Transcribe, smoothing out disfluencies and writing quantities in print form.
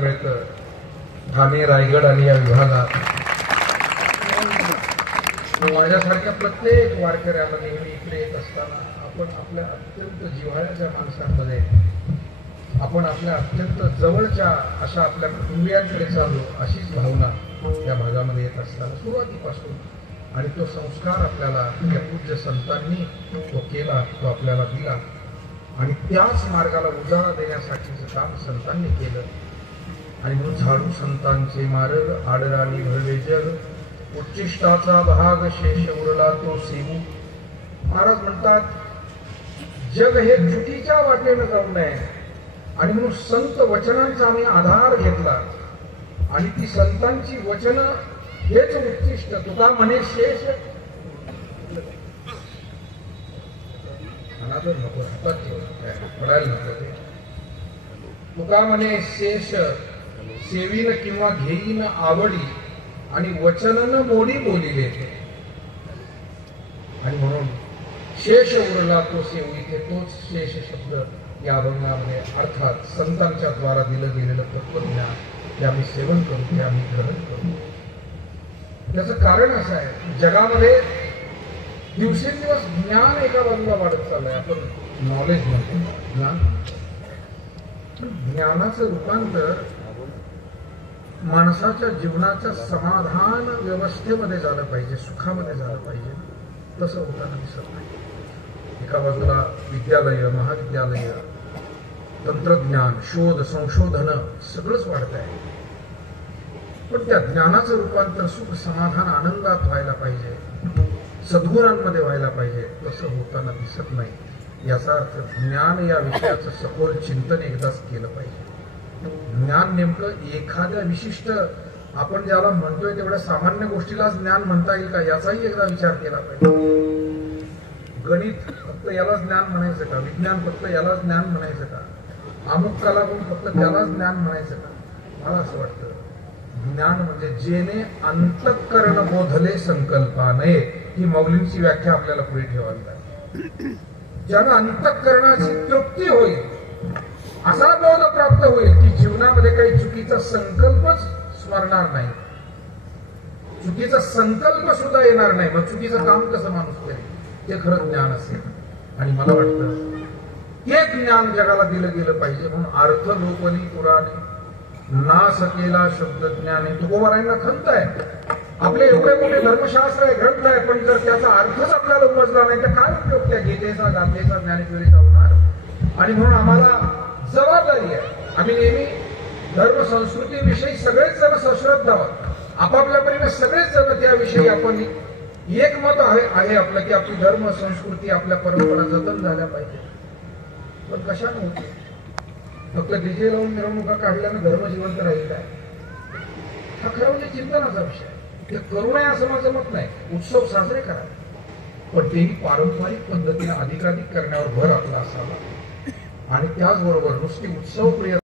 मिळतं ठाणे रायगड आणि या विभागात माझ्यासारख्या प्रत्येक वारकऱ्याला नेहमी इकडे येत असताना आपण आपल्या अत्यंत जिव्हाळ्याच्या माणसांमध्ये आपण आपल्या अत्यंत जवळच्या अशा आपल्या कुटुंबियांकडे चाललो अशीच भावना या भागामध्ये येत असताना सुरुवातीपासून आणि तो संस्कार आपल्याला त्या पूज्य संतांनी तो केला, तो आपल्याला दिला आणि त्याच मार्गाला उजाळा देण्यासाठीचं काम संतांनी केलं. आणि म्हणून झाडू संतांचे मार्ग आडराणी भरले जग उच्चिष्टाचा भाग शेष उरला तो सेवू. महाराज म्हणतात जग हे चुकीच्या वाटेनं जाऊ नये आणि म्हणून संत वचनांचा आम्ही आधार घेतला आणि ती संतांची वचनं हेच उच्चिष्ट. तुका म्हणे शेष अनादर नको हातात ठेवून पडायला नको ते. तुका म्हणे शेष सेवीन किंवा घेईन आवडी आणि वचनन मोडी बोलिले आणि म्हणून शेष उरला तो सेवू. इथे तोच शेष शब्द या अभंगामध्ये अर्थात संतांच्या द्वारा दिलं गेलेलं तत्वज्ञान ते आम्ही सेवन करू, ते आम्ही ग्रहण करू. त्याचं कारण असं आहे जगामध्ये दिवसेंदिवस ज्ञान एका बाजूला वाढत चाललंय. आपण नॉलेज म्हणतो ज्ञान. ज्ञानाचं रूपांतर माणसाच्या जीवनाच्या समाधान व्यवस्थेमध्ये झालं पाहिजे, सुखामध्ये झालं पाहिजे. तसं होताना दिसत नाही. एका बाजूला विद्यालय महाविद्यालय तंत्रज्ञान शोध संशोधन सगळंच वाढत आहे पण त्या ज्ञानाचं रूपांतर सुख समाधान आनंदात व्हायला पाहिजे, सद्गुणांमध्ये व्हायला पाहिजे. तसं होताना दिसत नाही. याचा अर्थ ज्ञान या विषयाचं सखोल चिंतन एकदाच केलं पाहिजे. ज्ञान नेमकं एखाद्या विशिष्ट आपण ज्याला म्हणतोय तेवढ्या सामान्य गोष्टीला ज्ञान म्हणता येईल का याचाही एकदा विचार केला पाहिजे. गणित फक्त याला ज्ञान म्हणायचं का, विज्ञान फक्त याला ज्ञान म्हणायचं का, अमुक कला पण फक्त त्याला ज्ञान म्हणायचं का. मला असं वाटतं ज्ञान म्हणजे जेने अंतःकरण बोधले संकल्पाने ही मौलींची व्याख्या आपल्याला पुढे ठेवावी लागेल. ज्याला अंतःकरणाची तृप्ती होईल असा बोध प्राप्त होईल की जीवनामध्ये काही चुकीचा संकल्पच स्मरणार नाही, चुकीचा संकल्प सुद्धा येणार नाही. मग चुकीचं काम कसं माणूस करेल ते खरं ज्ञान असेल. आणि मला वाटतं हे ज्ञान जगाला दिलं गेलं पाहिजे. म्हणून अर्थ लोकली पुराणे ना सकेला शब्द ज्ञाने. तुकोबारायांना खंत आहे आपले एवढे मोठे धर्मशास्त्र आहे ग्रंथ आहे पण जर त्याचा अर्थच आपल्याला उमजला नाही तर काय उपयोग त्या गीतेचा गाथेचा ज्ञानेश्वरीचा होणार. आणि म्हणून आम्हाला जबाबदारी आहे. आम्ही नेहमी धर्म संस्कृतीविषयी सगळेच जण सश्रद्ध आहोत. आपापल्या परीने सगळेच जण त्याविषयी आपण एकमत आहे आपलं की आपली धर्म संस्कृती आपल्या परंपरा जतन झाल्या पाहिजे. पण कशाने होते फक्त डीजे लावून मिरवणुका काढल्यानं धर्म जिवंत राहील काय. हा खरं म्हणजे चिंतनाचा विषय. ते करू नये असं माझं मत नाही. उत्सव साजरे करा पण तेही पारंपरिक पद्धतीने अधिकाधिक करण्यावर भर आपला असावा. आणि त्याचबरोबर नुसती उत्सव प्रिय